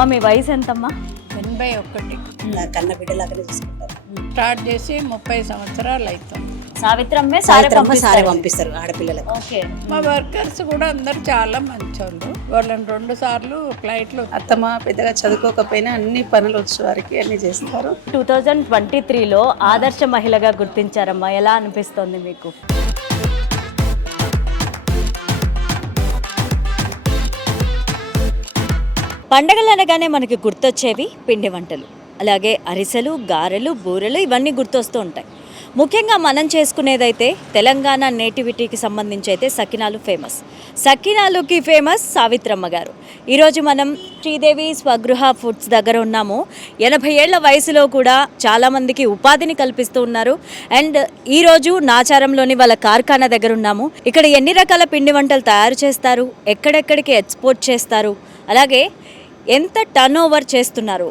అమ్మ మీ వయసు ఎంతమ్మా? 81. నా కన్న బిడ్డలాగానే చూసుకుంటారు. స్టార్ట్ చేసి 30 సంవత్సరాలు అవుతుంది. సావిత్రమ్మే సాయంత్రం సారే పంపిస్తారు ఆడపిల్లలకు. ఓకే. మా వర్కర్స్ కూడా అందరు చాలా మంచోళ్ళు. వాళ్ళని 2 సార్లు ఫ్లైట్లో అత్తమ్మ పెద్దగా చదువుకోకపోయినా అన్ని పనులు వచ్చు వారికి అన్ని చేస్తారు. 2023లో ఆదర్శ మహిళగా గుర్తించారమ్మా, ఎలా అనిపిస్తోంది మీకు? పండగలు అనగానే మనకి గుర్తొచ్చేవి పిండి వంటలు, అలాగే అరిసెలు, గారెలు, బూరెలు ఇవన్నీ గుర్తొస్తూ ఉంటాయి. ముఖ్యంగా మనం చేసుకునేదైతే తెలంగాణ నేటివిటీకి సంబంధించి అయితే సకినాలు ఫేమస్. సకినాలుకి ఫేమస్ సావిత్రమ్మ గారు. ఈరోజు మనం శ్రీదేవి స్వగృహ ఫుడ్స్ దగ్గర ఉన్నాము. 80 ఏళ్ల వయసులో కూడా చాలామందికి ఉపాధిని కల్పిస్తూ ఉన్నారు. అండ్ ఈరోజు నాచారంలోని వాళ్ళ కార్ఖానా దగ్గర ఉన్నాము. ఇక్కడ ఎన్ని రకాల పిండి వంటలు తయారు చేస్తారు, ఎక్కడెక్కడికి ఎక్స్పోర్ట్ చేస్తారు, అలాగే ఎంత టర్న్ ఓవర్ చేస్తున్నారు,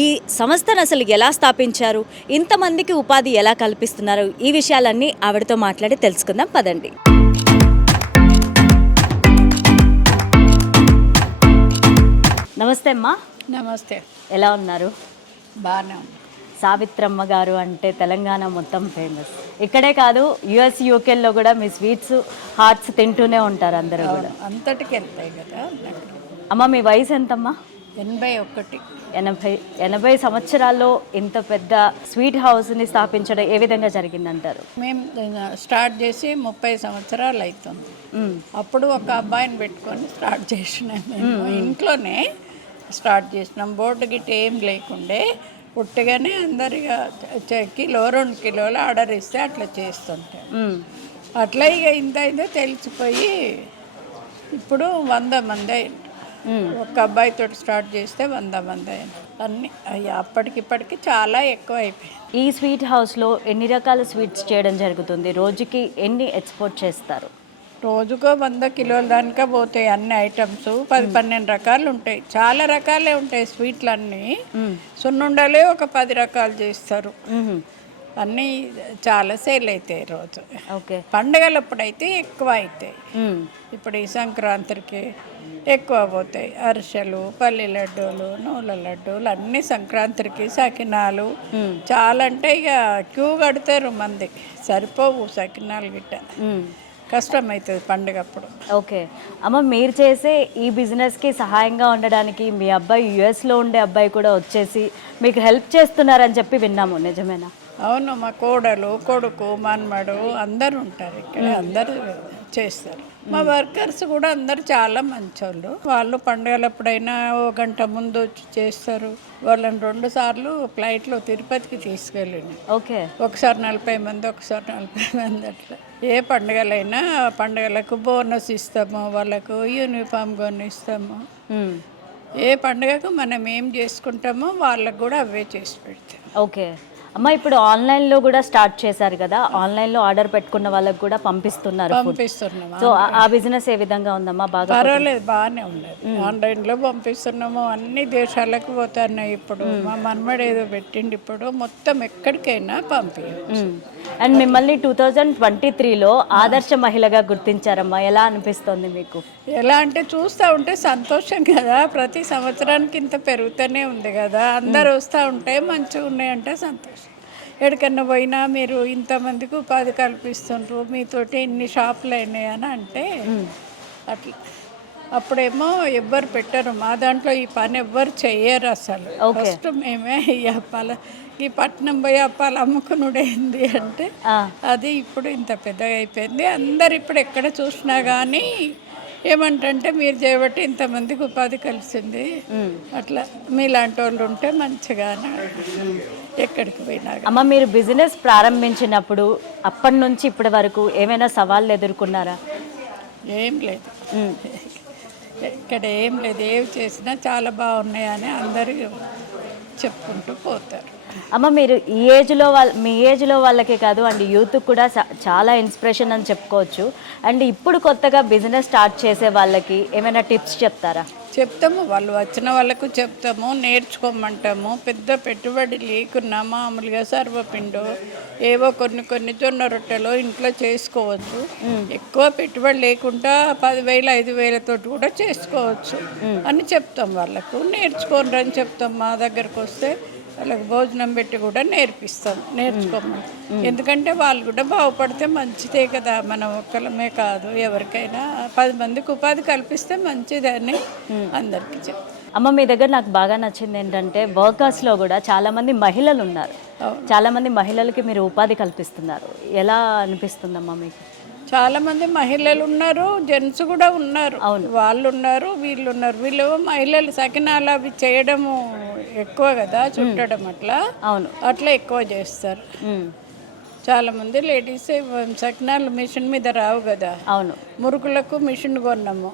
ఈ సంస్థను అసలు ఎలా స్థాపించారు, ఇంతమందికి ఉపాధి ఎలా కల్పిస్తున్నారు, ఈ విషయాలన్నీ ఆవిడతో మాట్లాడి తెలుసుకుందాం పదండి. నమస్తే అమ్మా. నమస్తే. ఎలా ఉన్నారు? బాగానే ఉంది. సావిత్రమ్మ గారు అంటే తెలంగాణ మొత్తం ఫేమస్. ఇక్కడే కాదు, యుఎస్ యూకేల్లో కూడా మీ స్వీట్స్ హాట్స్ తింటూనే ఉంటారు అందరూ కూడా. అంతటికి వెళ్తాయి కదా. అమ్మ మీ వయసు ఎంతమ్మా? 81. 80 సంవత్సరాల్లో ఇంత పెద్ద స్వీట్ హౌస్ని స్థాపించడం ఏ విధంగా జరిగిందంటారు? మేము స్టార్ట్ చేసి 30 సంవత్సరాలు అవుతుంది. అప్పుడు ఒక అబ్బాయిని పెట్టుకొని స్టార్ట్ చేసినాం. మేము ఇంట్లోనే స్టార్ట్ చేసినాం. బోర్డు గిట్ట ఏం లేకుండే, పుట్టిగానే అందరిగా కిలో 2 కిలోలు ఆర్డర్ ఇస్తే అట్లా చేస్తుంటాం. అట్లా ఇక ఇంత అయిందో తెలిసిపోయి ఇప్పుడు 100 మంది అయింది. ఒక అబ్బాయితో స్టార్ట్ చేస్తే 100 మంది అయింది. అన్నీ అయ్యా అప్పటికిప్పటికి చాలా ఎక్కువ అయిపోయింది. ఈ స్వీట్ హౌస్లో ఎన్ని రకాల స్వీట్స్ చేయడం జరుగుతుంది? రోజుకి ఎన్ని ఎక్స్పోర్ట్ చేస్తారు? రోజుకో 100 కిలోల దానికా పోతాయి. అన్ని ఐటమ్స్ 10-12 రకాలు ఉంటాయి. చాలా రకాలే ఉంటాయి స్వీట్లు అన్నీ. సున్నుండలే ఒక 10 రకాలు చేస్తారు. అన్నీ చాలా సేల్ అవుతాయి రోజు. ఓకే. పండగలప్పుడైతే ఎక్కువ అవుతాయి. ఇప్పుడు ఈ సంక్రాంతికి ఎక్కువ పోతాయి. అరిసెలు, పల్లి లడ్డూలు, నూల లడ్డూలు అన్నీ సంక్రాంతికి, సకినాలు చాలా అంటే ఇక క్యూ కడతారు మంది, సరిపోవు సకినాలు గిట్ట. కష్టమవుతుంది పండుగప్పుడు. ఓకే అమ్మ, మీరు చేసే ఈ బిజినెస్కి సహాయంగా ఉండడానికి మీ అబ్బాయి యుఎస్లో ఉండే అబ్బాయి కూడా వచ్చేసి మీకు హెల్ప్ చేస్తున్నారని చెప్పి విన్నాము, నిజమేనా? అవును, మా కోడలు, కొడుకు, మన్మడు అందరు ఉంటారు ఇక్కడ, అందరూ చేస్తారు. మా వర్కర్స్ కూడా అందరు చాలా మంచోళ్ళు. వాళ్ళు పండుగలప్పుడైనా 1 గంట ముందు వచ్చి చేస్తారు. వాళ్ళని 2 సార్లు ఫ్లైట్లో తిరుపతికి తీసుకెళ్ళింది. ఓకే. ఒకసారి 40 మంది, ఒకసారి 40 మంది అట్లా. ఏ పండుగలైనా పండుగలకు బోనస్ ఇస్తాము, వాళ్ళకు యూనిఫామ్ కొనిస్తాము. ఏ పండుగకు మనం ఏం చేసుకుంటామో వాళ్ళకు కూడా అవే చేసి పెడతాం. ఓకే అమ్మ, ఇప్పుడు ఆన్లైన్లో కూడా స్టార్ట్ చేశారు కదా, ఆన్లైన్లో ఆర్డర్ పెట్టుకున్న వాళ్ళకి కూడా పంపిస్తున్నాము. సో ఆ బిజినెస్ ఏ విధంగా ఉందమ్మా? బాగా పర్వాలేదు, బాగానే ఉన్నది. ఆన్లైన్లో పంపిస్తున్నాము, అన్ని దేశాలకు పోతున్నాయి. ఇప్పుడు మా మన్మడు ఏదో పెట్టిండి, ఇప్పుడు మొత్తం ఎక్కడికైనా పంపించు. అండ్ మిమ్మల్ని 2023లో ఆదర్శ మహిళగా గుర్తించారమ్మా, ఎలా అనిపిస్తుంది మీకు? ఎలా అంటే చూస్తూ ఉంటే సంతోషం కదా. ప్రతి సంవత్సరానికి ఇంత పెరుగుతూనే ఉంది కదా. అందరు వస్తూ ఉంటే మంచిగా ఉన్నాయంటే సంతోషం. ఎక్కడికన్నా పోయినా మీరు ఇంతమందికి ఉపాధి కల్పిస్తుండ్రు, మీతోటి ఇన్ని షాపులు అయినాయి అని అంటే అట్లా. అప్పుడేమో ఎవ్వరు పెట్టరు, మా దాంట్లో ఈ పని ఎవ్వరు చెయ్యరు అసలు. ఫస్ట్ మేమే ఈ అప్పాల, ఈ పట్నం పోయి అప్పాలు అమ్ముకునుడేంది అంటే అది ఇప్పుడు ఇంత పెద్దగా అయిపోయింది. అందరు ఇప్పుడు ఎక్కడ చూసినా కానీ ఏమంటే మీరు చేయబట్టి ఇంతమందికి ఉపాధి కలిసింది. అట్లా మీలాంటి వాళ్ళు ఉంటే మంచిగా ఎక్కడికి పోయినా. అమ్మ, మీరు బిజినెస్ ప్రారంభించినప్పుడు అప్పటి నుంచి ఇప్పటి వరకు ఏమైనా సవాళ్ళు ఎదుర్కొన్నారా? ఏం లేదు, ఇక్కడ ఏం లేదు. ఏవి చేసినా చాలా బాగున్నాయని అందరూ చెప్పుకుంటూ పోతారు. అమ్మ, మీరు ఈ ఏజ్లో మీ ఏజ్లో వాళ్ళకే కాదు అండ్ యూత్కి కూడా చాలా ఇన్స్పిరేషన్ అని చెప్పుకోవచ్చు. అండ్ ఇప్పుడు కొత్తగా బిజినెస్ స్టార్ట్ చేసే వాళ్ళకి ఏమైనా టిప్స్ చెప్తారా? చెప్తాము, వాళ్ళు వచ్చిన వాళ్ళకు చెప్తాము, నేర్చుకోమంటాము. పెద్ద పెట్టుబడి లేకున్నా మామూలుగా సర్వపిండో ఏవో కొన్ని జొన్న రొట్టెలు ఇంట్లో చేసుకోవచ్చు. ఎక్కువ పెట్టుబడి లేకుండా 10,000 5,000 తోటి కూడా చేసుకోవచ్చు అని చెప్తాం వాళ్ళకు. నేర్చుకోండి అని చెప్తాం. మా దగ్గరకు వస్తే వాళ్ళకి భోజనం పెట్టి కూడా నేర్చుకోమని. ఎందుకంటే వాళ్ళు కూడా బాగుపడితే మంచిదే కదా, మనం ఒక్కలమే కాదు, ఎవరికైనా 10 మందికి ఉపాధి కల్పిస్తే మంచిదని అందరికీ చెప్తాం. అమ్మ, మీ దగ్గర నాకు బాగా నచ్చింది ఏంటంటే వర్కర్స్లో కూడా చాలామంది మహిళలు ఉన్నారు. చాలామంది మహిళలకి మీరు ఉపాధి కల్పిస్తున్నారు. ఎలా అనిపిస్తుందమ్మా మీకు? చాలా మంది మహిళలు ఉన్నారు, జెంట్స్ కూడా ఉన్నారు. వాళ్ళు ఉన్నారు, వీళ్ళు మహిళలు సకినాలు అవి చేయడము ఎక్కువ కదా, చుట్టడం అట్లా ఎక్కువ చేస్తారు. చాలా మంది లేడీస్ సకినాలు మిషన్ మీద రావు కదా. అవును, మురుకులకు మిషన్ కొన్నాము.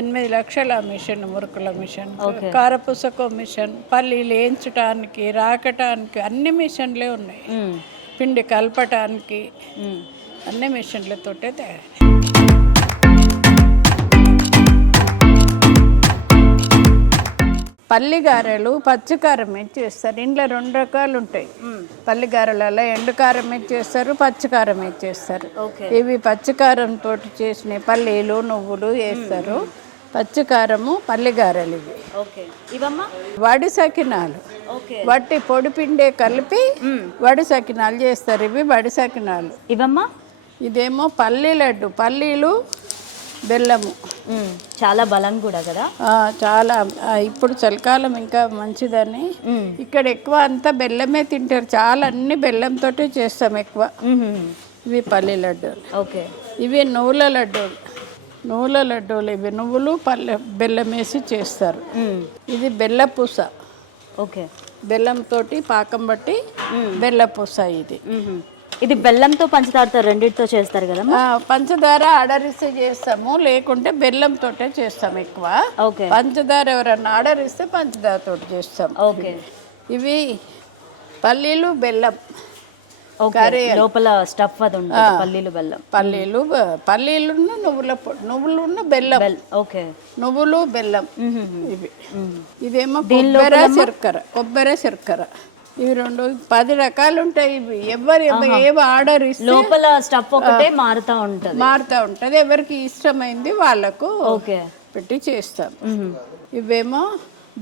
8 లక్షల మిషన్, మురుకుల మిషన్, కారపూసకో మిషన్, పల్లీలు వేయించడానికి, రాకటానికి అన్ని మిషన్లే ఉన్నాయి. పిండి కలపటానికి అన్ని మిషన్లతోటే తయారు. పల్లిగారెలు పచ్చికారం వేసి చేస్తారు. ఇంట్లో 2 రకాలు ఉంటాయి. పల్లిగారెలలో ఎండుకారం వేసి చేస్తారు, పచ్చికారం వేసి చేస్తారు. ఇవి పచ్చికారం తోటి చేసిన పల్లీలు నువ్వులు వేస్తారు. పచ్చికారము పల్లిగారెలు. ఇవి వడి సకినాలు, వట్టి పొడి పిండే కలిపి వడి సకినాలు చేస్తారు. ఇవి వడి సకినాలు. ఇవమ్మా ఇదేమో పల్లి లడ్డు, పల్లీలు బెల్లము. చాలా బలం కూడా కదా. చాలా ఇప్పుడు చలికాలం ఇంకా మంచిదని ఇక్కడ ఎక్కువ అంతా బెల్లమే తింటారు. చాలా అన్ని బెల్లంతో చేస్తాం ఎక్కువ. ఇవి పల్లి లడ్డూలు. ఓకే. ఇవి నువ్వుల లడ్డూలు. ఇవి నువ్వులు బెల్లం వేసి చేస్తారు. ఇది బెల్లపూస. ఓకే. బెల్లంతో పాకం బట్టి బెల్లపూస. ఇది బెల్లంతో పంచదారతో రెండింటితో చేస్తారు కదా. పంచదార ఆర్డర్ ఇస్తే చేస్తాము, లేకుంటే బెల్లంతో చేస్తాం ఎక్కువ. పంచదార ఎవరన్నా ఆర్డర్ ఇస్తే పంచదారతో చేస్తాం. ఓకే. ఇవి పల్లీలు బెల్లం లోపల స్టఫ్ అది ఉంటుంది. పల్లీలు బెల్లం, పల్లీలు నువ్వులు బెల్లం. ఓకే. నువ్వులు బెల్లం. ఇవేమో కొబ్బరి శర్కర. ఇవి 10 రకాలు ఉంటాయి. ఇవి ఏవి ఆర్డర్ ఇస్తే లోపల స్టఫ్ ఒకటే మారుతా ఉంటది. ఎవరికి ఇష్టమైంది వాళ్ళకు పెట్టి చేస్తాం. ఇవేమో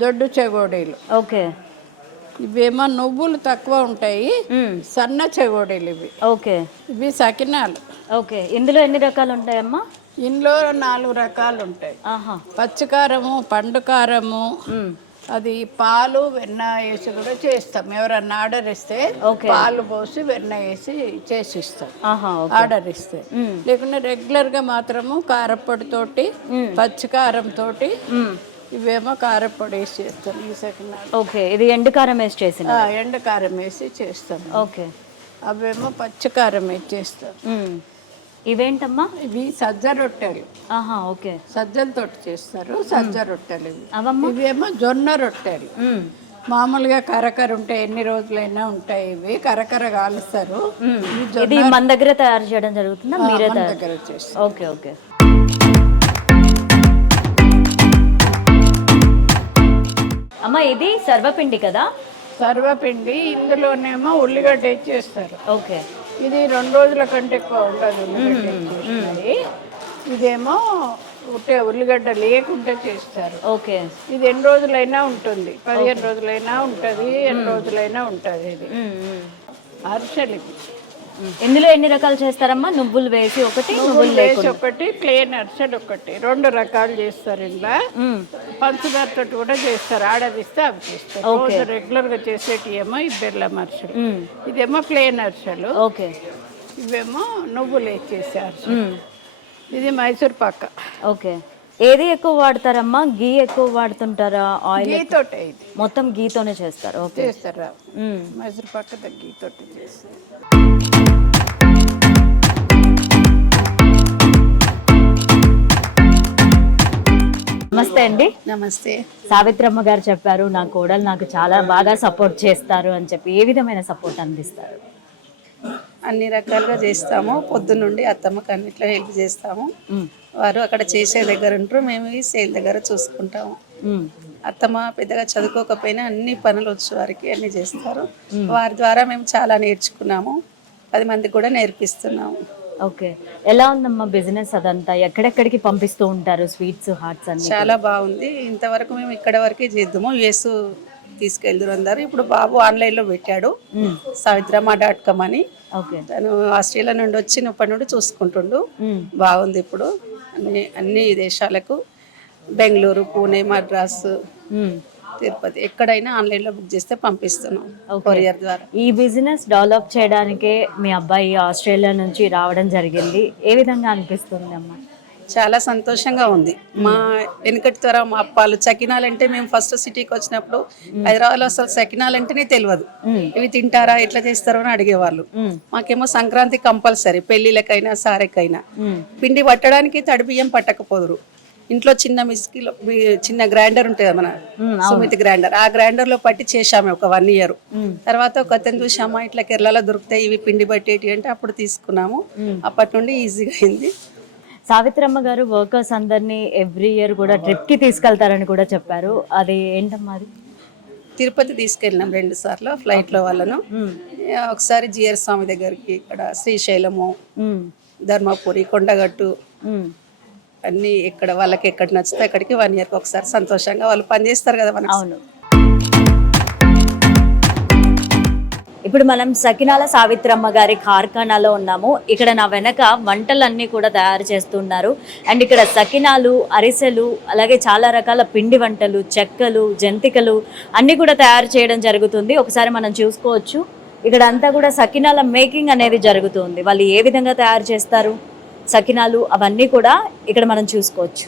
దొడ్డు చెగోడీలు. ఓకే. ఇవేమో నువ్వులు తక్కువ ఉంటాయి, సన్న చెగోడీలు ఇవి. ఓకే. ఇవి సకినాలు. ఓకే. ఇందులో ఎన్ని రకాలు ఉంటాయమ్మా? ఇందులో 4 రకాలు ఉంటాయి. పచ్చికారము, పండుకారము, అది పాలు వెన్న వేసి కూడా చేస్తాం. ఎవరన్నా ఆర్డర్ ఇస్తే పాలు పోసి వెన్న వేసి చేసిస్తాం ఆర్డర్ ఇస్తే. లేకుంటే రెగ్యులర్ గా మాత్రము కారపొడితోటి పచ్చికారంతోటి, ఇవేమో కారపొడి వేసి చేస్తాం. ఈ సకినాలు. ఓకే. ఇది ఎండుకారం వేసి చేసిన ఎండుకారం వేసి చేస్తాం. ఓకే. అవేమో పచ్చికారం వేసి చేస్తాం. ఇవేంటమ్మా? ఇవి సజ్జ రొట్టెలు. ఓకే. సజ్జలతో చేస్తారు సజ్జ రొట్టెలు. ఇవేమో జొన్న రొట్టెలు. మామూలుగా కరకర ఉంటాయి, ఎన్ని రోజులైనా ఉంటాయి. ఇవి కరకర కాలుస్తారు. ఇది మన దగ్గర తయారు చేయడం జరుగుతుందా? మీరే దగ్గర చేస్తారు. ఓకే. ఓకే. అమ్మా, ఇది సర్వపిండి కదా? సర్వపిండి. ఇందులోనేమో ఉల్లిగడ్డ చేస్తారు. ఓకే. ఇది 2 రోజుల కంటే ఎక్కువ ఉండదు ఉల్లిగడ్డ. ఇదేమో ఉల్లిగడ్డ లేకుండా చేస్తారు. ఓకే. ఇది ఎన్ని రోజులైనా ఉంటుంది, 15 రోజులైనా ఉంటుంది, 8 రోజులైనా ఉంటుంది. ఇది అరిసెలు. ఇవి ఇందులో ఎన్ని రకాలు చేస్తారమ్మా? నువ్వులు వేసి ఒకటి, నువ్వులు వేసి ఒకటి, ప్లేన్ అరిసెలు ఒకటి, 2 రకాలు చేస్తారు. ఇలా పంచదారతో కూడా చేస్తారు. ఆర్డర్ ఇస్తే అవి చేస్తారు. రోజు రెగ్యులర్ గా చేసేటి ఏమో ఈ బెల్లం అరిసెలు, ఇదేమో ప్లేన్ అరిసెలు. ఓకే. ఇవేమో నువ్వులు వేసి చేసే అరిసెలు. ఇది మైసూర్ పాక. ఓకే. ఏది ఎక్కువ వాడతారమ్మా? గీ ఎక్కువ వాడుతుంటారా? ఆయిల్? గీతోటే. ఇది మొత్తం గీతోనే చేస్తారు. చేస్తారా? మైసూర్ పాక గీతోటి చేస్తారు. నమస్తే అండి. నమస్తే. సావిత్రమ్మ గారు చెప్పారు నా కోడలు నాకు చాలా బాగా సపోర్ట్ చేస్తారు అని చెప్పి. ఏ విధమైన సపోర్ట్ అందిస్తారు? అన్ని రకాలుగా చేస్తాము. పొద్దున్నుండి అత్తమ్మకి అన్నిట్లో హెల్ప్ చేస్తాము. వారు అక్కడ చేసే దగ్గర ఉంటారు, మేము ఈ సేల్ దగ్గర చూసుకుంటాము. అత్తమ్మ పెద్దగా చదువుకోకపోయినా అన్ని పనులు వచ్చే వారికి అన్ని చేస్తారు. వారి ద్వారా మేము చాలా నేర్చుకున్నాము. 10 మందికి కూడా నేర్పిస్తున్నాము. ఓకే. ఎలా ఉందమ్మా బిజినెస్ అదంతా? ఎక్కడెక్కడికి పంపిస్తూ ఉంటారు స్వీట్స్, హాట్స్ అన్ని? చాలా బాగుంది. ఇంతవరకు మేము ఇక్కడ వరకే చేద్దాము, యుఎస్ తీసుకెళ్దురు అందరు. ఇప్పుడు బాబు ఆన్లైన్లో పెట్టాడు savitrama.com అని. ఓకే. తను ఆస్ట్రేలియా నుండి వచ్చినప్పటి నుండి చూసుకుంటుండు. బాగుంది. ఇప్పుడు అన్ని దేశాలకు బెంగళూరు, పూణే, మద్రాస్, తిరుపతి ఎక్కడైనా ఆన్లైన్లో బుక్ చేస్తే పంపిస్తున్నాం కొరియర్ ద్వారా. ఈ బిజినెస్ డెవలప్ చేయడానికే మీ అబ్బాయి ఆస్ట్రేలియా నుంచి రావడం జరిగింది. ఏ విధంగా అనిపిస్తుంది అమ్మా? చాలా సంతోషంగా ఉంది. మా వెనుకటి తరం మా అప్పాలు చకినాలంటే మేము ఫస్ట్ సిటీకి వచ్చినప్పుడు హైదరాబాద్లో అసలు చకినాలంటేనే తెలియదు. ఇవి తింటారా, ఎట్లా చేస్తారో అని అడిగేవాళ్ళు. మాకేమో సంక్రాంతి కంపల్సరీ, పెళ్లిళ్ళకైనా సారెకైనా. పిండి పట్టడానికి తడి బియ్యం పట్టకపోదురు. ఇంట్లో చిన్న మిస్కిలో చిన్న గ్రైండర్ ఉంటుంది మన సుమితి గ్రైండర్, ఆ గ్రైండర్ లో పట్టి చేశాము ఒక 1 year. తర్వాత ఒక అతను చూసామా ఇట్లా కేరళలో దొరుకుతాయి ఇవి పిండి పట్టేటి అంటే అప్పుడు తీసుకున్నాము. అప్పటి నుండి ఈజీగా అయింది. సావిత్రమ్మ గారు వర్కర్స్ అందరినీ ఎవ్రీ ఇయర్ కూడా ట్రిప్ కి తీసుకెళ్తారని కూడా చెప్పారు. అది ఏంటమ్మా? అది తిరుపతి తీసుకెళ్ళినాం 2 సార్లు ఫ్లైట్లో వాళ్ళను. ఒకసారి జిఆర్ స్వామి దగ్గరికి, ఇక్కడ శ్రీశైలము, ధర్మపురి, కొండగట్టు అన్ని ఎక్కడ వాళ్ళకి ఎక్కడ నచ్చితే అక్కడికి 1 yearకి ఒకసారి సంతోషంగా వాళ్ళు పనిచేస్తారు కదా మనకు. అవును. ఇప్పుడు మనం సకినాల సావిత్రమ్మ గారి కార్ఖానాలో ఉన్నాము. ఇక్కడ నా వెనక వంటలన్నీ కూడా తయారు చేస్తున్నారు. అండ్ ఇక్కడ సకినాలు, అరిసెలు, అలాగే చాలా రకాల పిండి వంటలు, చెక్కలు, జంతికలు అన్నీ కూడా తయారు చేయడం జరుగుతుంది. ఒకసారి మనం చూసుకోవచ్చు. ఇక్కడ అంతా కూడా సకినాల మేకింగ్ అనేది జరుగుతుంది. వాళ్ళు ఏ విధంగా తయారు చేస్తారు సకినాలు అవన్నీ కూడా ఇక్కడ మనం చూసుకోవచ్చు.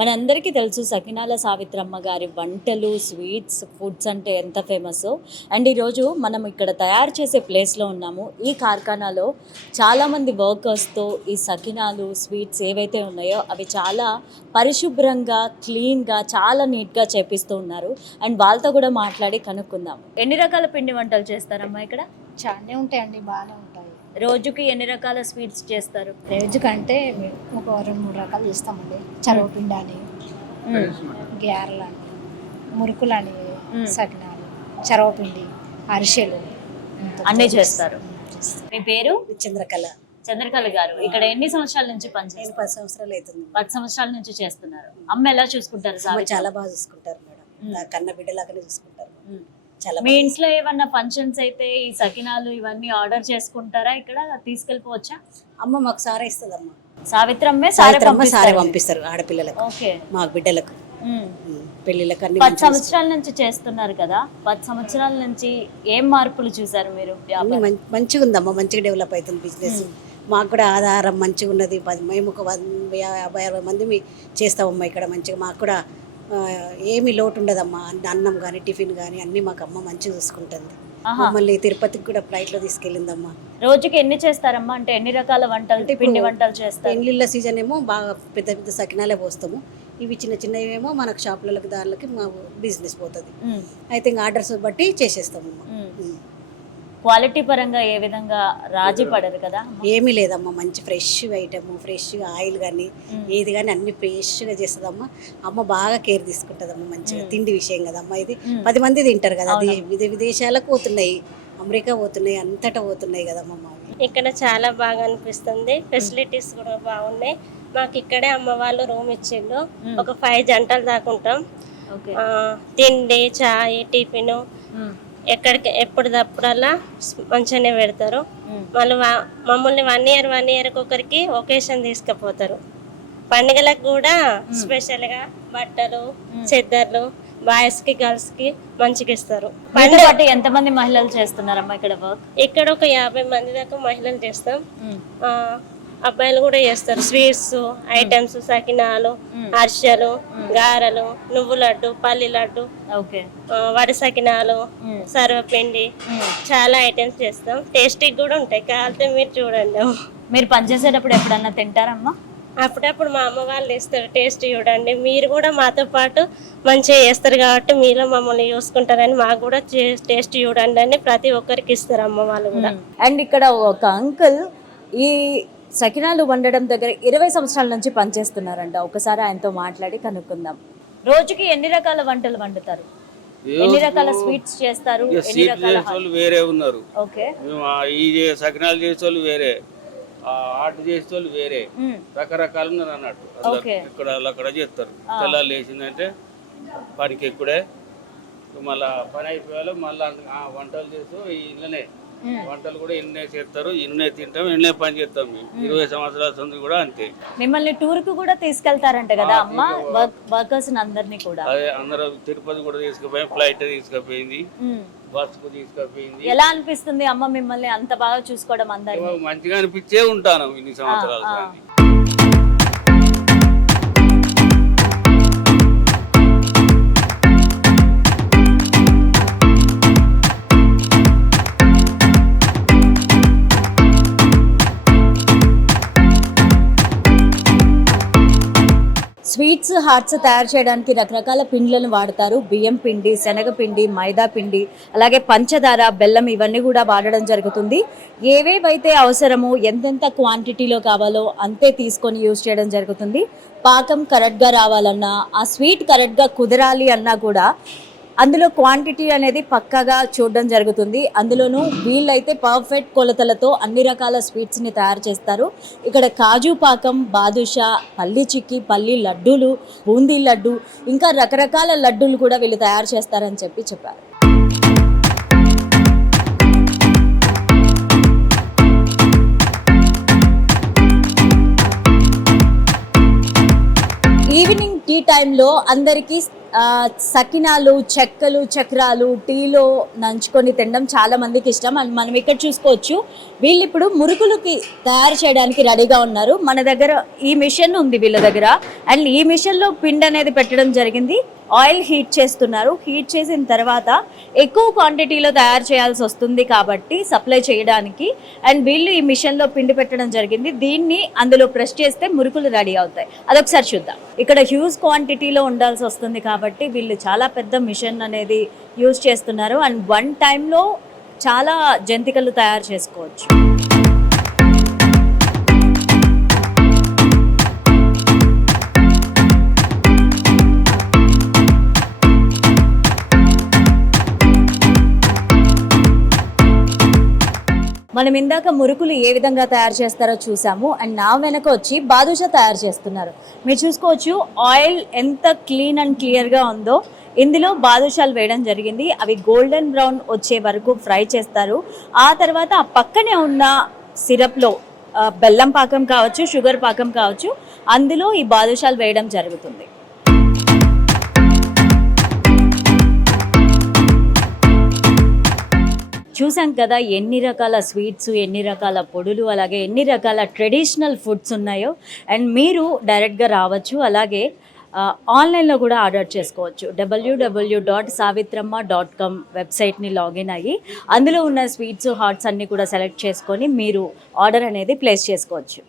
మనందరికీ తెలుసు సకినాల సావిత్రమ్మ గారి వంటలు, స్వీట్స్, ఫుడ్స్ అంటే ఎంత ఫేమస్. అండ్ ఈరోజు మనం ఇక్కడ తయారు చేసే ప్లేస్లో ఉన్నాము. ఈ కార్ఖానాలో చాలామంది వర్కర్స్తో ఈ సకినాలు, స్వీట్స్ ఏవైతే ఉన్నాయో అవి చాలా పరిశుభ్రంగా, క్లీన్గా, చాలా నీట్గా చేపిస్తూ ఉన్నారు. అండ్ వాళ్ళతో కూడా మాట్లాడి కనుక్కుందాం. ఎన్ని రకాల పిండి వంటలు చేస్తారమ్మా ఇక్కడ? చాలానే ఉంటాయండి, బాగానే ఉంటాయి. రోజుకి ఎన్ని రకాల స్వీట్స్ చేస్తారు? రోజుకంటే ఒక 2-3 రకాలు చేస్తామండి. చరవపిండి అని, గ్యారెలు అని, మురుకులు అని, సకినాలు, చరవపిండి, అరిసెలు అన్నీ చేస్తారు. మీ పేరు? చంద్రకళ. చంద్రకళ గారు ఇక్కడ ఎన్ని సంవత్సరాల నుంచి పనిచేస్తారు? 10 సంవత్సరాలు అవుతుంది. 10 సంవత్సరాల నుంచి చేస్తున్నారు. అమ్మ ఎలా చూసుకుంటారు? చాలా బాగా చూసుకుంటారు మేడం, నా కన్న బిడ్డలాగానే చూసుకుంటారు. మీ ఇంట్లో ఏమన్నా ఫంక్షన్స్ అయితే ఈ సకినాలు ఇవన్నీ ఆర్డర్ చేసుకుంటారా? ఇక్కడ తీసుకెళ్ళిపోవచ్చా? అమ్మ మాకు సారే ఇస్తుంది. అమ్మ సావిత్రమ్మే సారే పంపిస్తారు ఆడపిల్లలకు, ఓకే, మా బిడ్డలకు పెళ్లిళ్ళకి అన్ని. 10 సంవత్సరాల నుంచి చేస్తున్నారు కదా, 10 సంవత్సరాల నుంచి ఏం మార్పులు చూసారు మీరు? మంచిగా ఉందమ్మా, మంచిగా డెవలప్ అవుతుంది బిజినెస్. మాకు కూడా ఆధారం మంచిగా ఉన్నది. మేము ఒక 50-60 మంది చేస్తామమ్మా ఇక్కడ. మంచిగా మాకు కూడా ఏమీ లోటు ఉండదమ్మా. అన్నం కానీ టిఫిన్ కానీ అన్నీ మాకు అమ్మ మంచిగా చూసుకుంటుంది. మమ్మల్ని తిరుపతికి కూడా ఫ్లైట్లో తీసుకెళ్ళిందమ్మా. రోజుకి ఎన్ని చేస్తారమ్మా? అంటే ఎన్ని రకాల వంటలు, పిండి వంటలు చేస్తారు? పెళ్ళిళ్ళ సీజన్ ఏమో బాగా పెద్ద పెద్ద సకినాలే పోస్తాము. ఇవి చిన్న చిన్నవి ఏమో మనకు షాపులకి దానికి మా బిజినెస్ పోతుంది. అయితే ఇంకా ఆర్డర్స్ బట్టి చేసేస్తామమ్మా. క్వాలిటీ పరంగా ఏ విధంగా రాజీ పడరు కదా? ఏమీ లేదమ్మా, మంచి ఫ్రెష్ ఐటమ్, ఫ్రెష్గా ఆయిల్ కానీ ఏది కానీ అన్ని ఫ్రెష్గా చేస్తుందమ్మా. అమ్మ బాగా కేర్ తీసుకుంటుందమ్మా. మంచిగా తిండి విషయం కదమ్మా, ఇది 10 మంది తింటారు కదా. అది విదేశాలకు పోతున్నాయి, అమెరికా పోతున్నాయి, అంతటా పోతున్నాయి కదమ్మా. ఇక్కడ చాలా బాగా అనిపిస్తుంది. ఫెసిలిటీస్ కూడా బాగున్నాయి. మాకు ఇక్కడే అమ్మ వాళ్ళు రూమ్ ఇచ్చిండు. ఒక 5 జంటలు దాకా ఉంటాం. తిండి, చాయ్, టిఫిన్ ఎక్కడికి ఎప్పటిదప్పుడల్లా మంచిగానే పెడతారు. వాళ్ళు మమ్మల్ని 1 yearకి ఒకరికి ఒకేషన్ తీసుకుపోతారు. పండుగలకు కూడా స్పెషల్గా బట్టలు, చెద్దర్లు బాయ్స్కి గర్ల్స్కి మంచిగా ఇస్తారు. పండుగ ఎంతమంది మహిళలు చేస్తున్నారమ్మా ఇక్కడ వర్క్? ఇక్కడ ఒక 50 మంది దాకా మహిళలు చేస్తాం. అబ్బాయిలు కూడా చేస్తారు. స్వీట్స్ ఐటమ్స్, సకినాలు, అరిసెలు, గారెలు, నువ్వు లడ్డు, పల్లి లడ్డు, వడి సకినాలు, సర్వపిండి, చాలా ఐటమ్స్ చేస్తాం. టేస్టీ కూడా ఉంటాయి. కావాలంటే మీరు చూడండి. మీరు పనిచేసేటప్పుడు ఎప్పుడన్నా తింటారమ్మా? అప్పుడప్పుడు మా అమ్మ వాళ్ళు ఇస్తారు, టేస్ట్ చూడండి, మీరు కూడా మాతో పాటు మంచిగా చేస్తారు కాబట్టి మీలో మమ్మల్ని చూసుకుంటారని మాకు కూడా టేస్ట్ చూడండి అని ప్రతి ఒక్కరికి ఇస్తారు అమ్మ వాళ్ళు కూడా. అండ్ ఇక్కడ ఒక అంకుల్ ఈ సకినాలు వండడం దగ్గర 20 సంవత్సరాల నుంచి పనిచేస్తున్నారంట. ఒకసారి ఆయనతో మాట్లాడి కనుక్కుందాం. రోజుకి ఎన్ని రకాల వంటలు వండుతారు, ఎన్ని రకాల స్వీట్స్ చేస్తారు, ఎన్ని రకాల వేరే ఉన్నారు. ఓకే, ఈ సకినాలు చేసేవాళ్ళు వేరే, ఆట చేసేవాళ్ళు వేరే, రకరకాలు ఉన్నారు అన్నట్టు. ఇక్కడ అక్కడ చేస్తారు. తెల్లారు లేచిందంటే పనికి ఎక్కుడే, మళ్ళా పని అయిపోయాలో మళ్ళా వంటలు చేస్తూ ఇళ్ళనే వంటలు కూడా ఇన్నే చేస్తారు, ఇన్నే తింటాం, ఇన్నే పని చేస్తాం. మేము 20 సంవత్సరాల సంది కూడా అంతే. మిమ్మల్ని టూర్ కు కూడా తీసుకెళ్తారంట కదా అమ్మ, వర్కర్స్ అందరినీ కూడా? అదే అందరూ తిరుపతి కూడా తీసుకుపోయి, ఫ్లైట్ తీసుకుపోయింది, బస్ కు తీసుకుపోయింది. ఎలా అనిపిస్తుంది అమ్మ మిమ్మల్ని అంత బాగా చూసుకోవడం? అందరూ మంచిగా అనిపించే ఉంటాను ఇన్ని సంవత్సరాలు. స్వీట్స్, హార్ట్స్ తయారు చేయడానికి రకరకాల పిండిలను వాడతారు. బియ్యం పిండి, శనగపిండి, మైదా పిండి, అలాగే పంచదార, బెల్లం ఇవన్నీ కూడా వాడడం జరుగుతుంది. ఏవేవైతే అవసరమో ఎంతెంత క్వాంటిటీలో కావాలో అంతే తీసుకొని యూజ్ చేయడం జరుగుతుంది. పాకం కరెక్ట్గా రావాలన్నా, ఆ స్వీట్ కరెక్ట్గా కుదరాలి అన్నా కూడా అందులో క్వాంటిటీ అనేది పక్కాగా చూడడం జరుగుతుంది. అందులోనూ వీళ్ళైతే పర్ఫెక్ట్ కొలతలతో అన్ని రకాల స్వీట్స్ని తయారు చేస్తారు. ఇక్కడ కాజు పాకం, బాదుషా, పల్లి చిక్కీ, పల్లి లడ్డూలు, బూందీ లడ్డు, ఇంకా రకరకాల లడ్డూలు కూడా వీళ్ళు తయారు చేస్తారని చెప్పారు. ఈవినింగ్ టీ టైంలో అందరికీ సకినాలు, చెక్కలు, చక్రాలు టీలో నంచుకొని తినడం చాలా మందికి ఇష్టం. అండ్ మనం ఇక్కడ చూసుకోవచ్చు, వీళ్ళు ఇప్పుడు మురుకులకి తయారు చేయడానికి రెడీగా ఉన్నారు. మన దగ్గర ఈ మిషన్ ఉంది వీళ్ళ దగ్గర. అండ్ ఈ మిషన్లో పిండి అనేది పెట్టడం జరిగింది. ఆయిల్ హీట్ చేస్తున్నారు. హీట్ చేసిన తర్వాత ఎక్కువ క్వాంటిటీలో తయారు చేయాల్సి వస్తుంది కాబట్టి సప్లై చేయడానికి. అండ్ వీళ్ళు ఈ మిషన్లో పిండి పెట్టడం జరిగింది. దీన్ని అందులో ప్రెస్ చేస్తే మురుకులు రెడీ అవుతాయి. అదొకసారి చూద్దాం. ఇక్కడ హ్యూజ్ క్వాంటిటీలో ఉండాల్సి వస్తుంది కాబట్టి వీళ్ళు చాలా పెద్ద మిషన్ అనేది యూజ్ చేస్తున్నారు. అండ్ వన్ టైంలో చాలా జంతికలు తయారు చేసుకోవచ్చు. మనం ఇందాక మురుకులు ఏ విధంగా తయారు చేస్తారో చూసాము. అండ్ నా వెనక వచ్చి బాదుషా తయారు చేస్తున్నారు. మీరు చూసుకోవచ్చు ఆయిల్ ఎంత క్లీన్ అండ్ క్లియర్గా ఉందో. ఇందులో బాదుషాలు వేయడం జరిగింది. అవి గోల్డెన్ బ్రౌన్ వచ్చే వరకు ఫ్రై చేస్తారు. ఆ తర్వాత ఆ పక్కనే ఉన్న సిరప్లో బెల్లం పాకం కావచ్చు, షుగర్ పాకం కావచ్చు, అందులో ఈ బాదుషాలు వేయడం జరుగుతుంది. చూసాం కదా ఎన్ని రకాల స్వీట్స్, ఎన్ని రకాల పొడులు, అలాగే ఎన్ని రకాల ట్రెడిషనల్ ఫుడ్స్ ఉన్నాయో. అండ్ మీరు డైరెక్ట్గా రావచ్చు, అలాగే ఆన్లైన్లో కూడా ఆర్డర్ చేసుకోవచ్చు. www.savitramma.com వెబ్సైట్ని లాగిన్ అయ్యి అందులో ఉన్న స్వీట్స్, హాట్స్ అన్నీ కూడా సెలెక్ట్ చేసుకొని మీరు ఆర్డర్ అనేది ప్లేస్ చేసుకోవచ్చు.